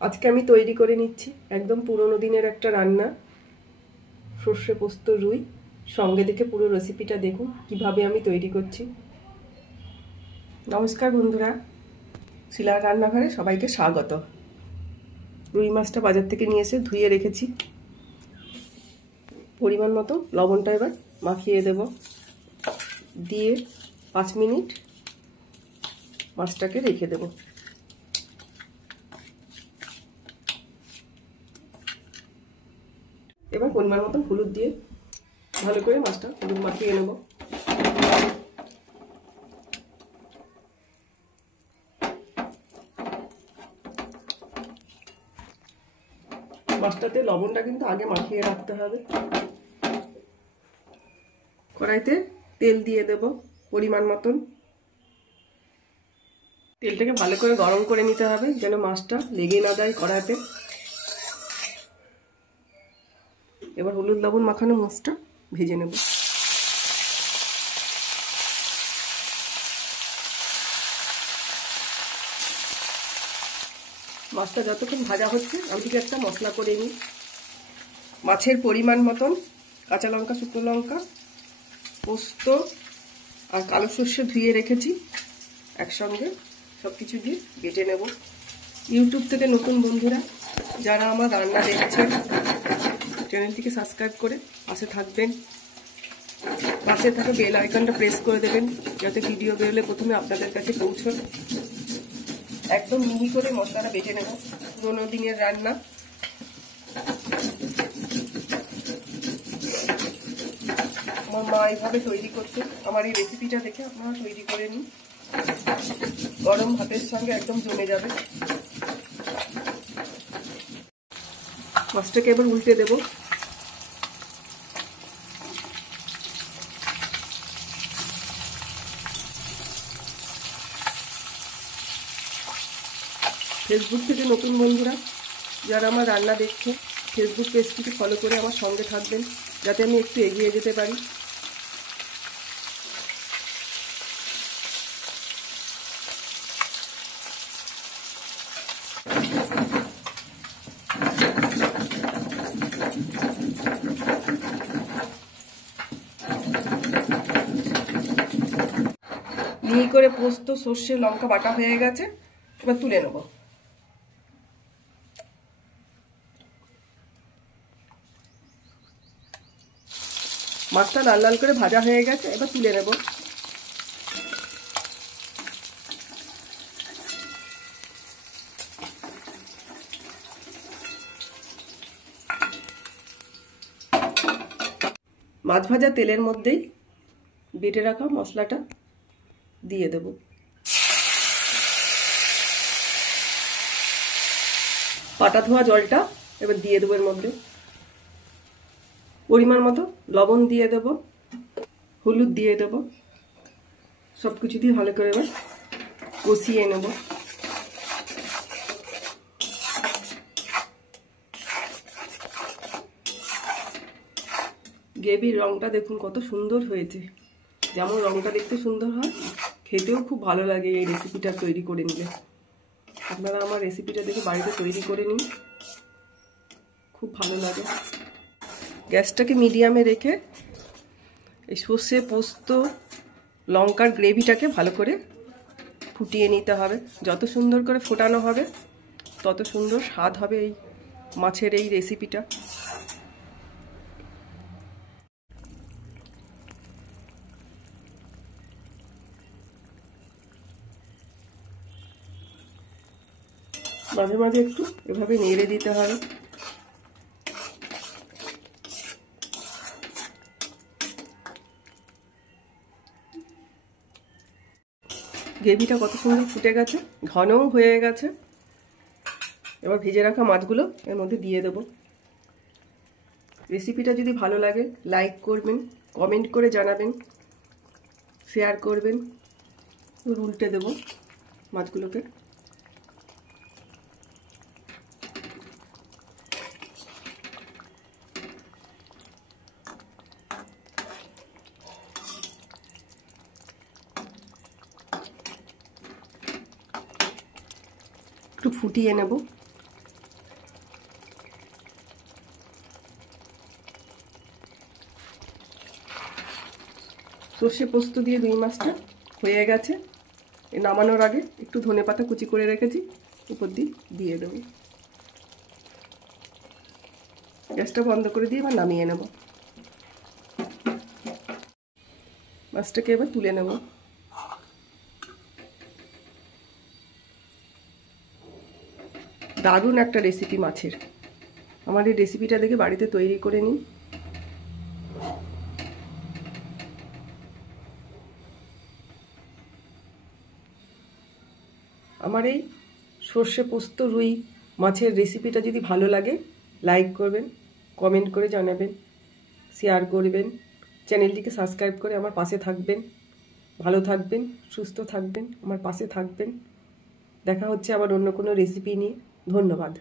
আজকে আমি তৈরি করে নিচ্ছি একদম পুরনো দিনের একটা রান্না, সর্ষে পোস্ত রুই। সঙ্গে দেখে পুরো রেসিপিটা দেখুন কিভাবে আমি তৈরি করছি। নমস্কার বন্ধুরা, শিলার রান্নাঘরে সবাইকে স্বাগত। রুই মাছটা বাজার থেকে নিয়ে এসে ধুয়ে রেখেছি। পরিমাণ মতো লবণটা এবার মাখিয়ে দেব, দিয়ে 5 মিনিট মাছটাকে রেখে দেব। এবার পরিমাণ মতো হলুদ দিয়ে ভালো করে মাছটা হলুদ মাখিয়ে নেব। মাছটাতে লবণটা কিন্তু আগে মাখিয়ে রাখতে হবে। কড়াইতে তেল দিয়ে দেব পরিমাণ মতন। তেলটাকে ভালো করে গরম করে নিতে হবে যেন মাছটা লেগে না যায় কড়াইতে। এবার হলুদ লবণ মাখানো মাছটা ভেজে নেব। মাছটা যতক্ষণ ভাজা হচ্ছে আমি ঠিক একটা মশলা করে নিই। মাছের পরিমাণ মতন কাঁচা লঙ্কা, শুকনো লঙ্কা, পোস্ত আর কালো সর্ষে ধুয়ে রেখেছি, একসঙ্গে সব কিছু দিয়ে বেটে নেব। ইউটিউব থেকে নতুন বন্ধুরা যারা আমার রান্না দেখছেন চ্যানেলটিকে সাবস্ক্রাইব করে পাশে থাকবেন। পাশে থাকা বেল আইকনটা প্রেস করে দেবেন যাতে ভিডিও বেরোলে প্রথমে আপনাদের কাছে পৌঁছয়। একদম মিহি করে মশলাটা বেটে নেব, পুরোনো দিনের রান্না। আমার মা এইভাবে তৈরি করতে, আমার এই রেসিপিটা দেখে আপনারা তৈরি করে নিন। গরম ভাতের সঙ্গে একদম জমে যাবে। মাছটাকে এবার উল্টে দেব। ফেসবুক থেকে নতুন বন্ধুরা যারা আমার রান্না দেখছে ফেসবুক পেজটিকে ফলো করে আমার সঙ্গে থাকবেন যাতে আমি একটু এগিয়ে যেতে পারি। মিহি করে পোস্ত, সর্ষে, লঙ্কা বাটা হয়ে গেছে, এবার তুলে নেব। মাছটা লাল লাল করে ভাজা হয়ে গেছে, এবার তুলে নেব। মাছ ভাজা তেলের মধ্যেই বেটে রাখা মশলাটা দিয়ে দেব। পাটা ধোয়া জলটা এবার দিয়ে দেবো এর মধ্যে। পরিমাণ মতো লবণ দিয়ে দেব, হলুদ দিয়ে দেব, সব কিছু দিয়ে ভালো করে এবার কষিয়ে নেব। গ্রেভির রংটা দেখুন কত সুন্দর হয়েছে। যেমন রংটা দেখতে সুন্দর হয়, খেতেও খুব ভালো লাগে এই রেসিপিটা তৈরি করে নিলে। আপনারা আমার রেসিপিটা দেখে বাড়িতে তৈরি করে নিন, খুব ভালো লাগে। গ্যাসটাকে মিডিয়ামে রেখে এই সর্ষে, পোস্ত, লঙ্কার গ্রেভিটাকে ভালো করে ফুটিয়ে নিতে হবে। যত সুন্দর করে ফোটানো হবে তত সুন্দর স্বাদ হবে এই মাছের এই রেসিপিটা। মাঝে মাঝে একটু এভাবে নেড়ে দিতে হবে। গ্রেভিটা কত সুন্দর ফুটে গেছে, ঘনও হয়ে গেছে। এবার ভেজে রাখা মাছগুলো এর মধ্যে দিয়ে দেব। রেসিপিটা যদি ভালো লাগে লাইক করবেন, কমেন্ট করে জানাবেন, শেয়ার করবেন। উল্টে দেব মাছগুলোকে। একটু ফুটিয়ে নেব। সর্ষে পোস্ত দিয়ে রুই মাছটা হয়ে গেছে। নামানোর আগে একটু ধনেপাতা কুচি করে রেখেছি, উপর দিয়ে দেবো। গ্যাসটা বন্ধ করে দিয়ে এবার নামিয়ে নেব। মাছটাকে এবার তুলে নেব। দারুণ একটা রেসিপি মাছের। আমার এই রেসিপিটা দেখে বাড়িতে তৈরি করে নিন। আমার এই সর্ষে পোস্ত রুই মাছের রেসিপিটা যদি ভালো লাগে লাইক করবেন, কমেন্ট করে জানাবেন, শেয়ার করবেন, চ্যানেলটিকে সাবস্ক্রাইব করে আমার পাশে থাকবেন। ভালো থাকবেন, সুস্থ থাকবেন, আমার পাশে থাকবেন। দেখা হচ্ছে আবার অন্য কোনো রেসিপি নিয়ে। ধন্যবাদ।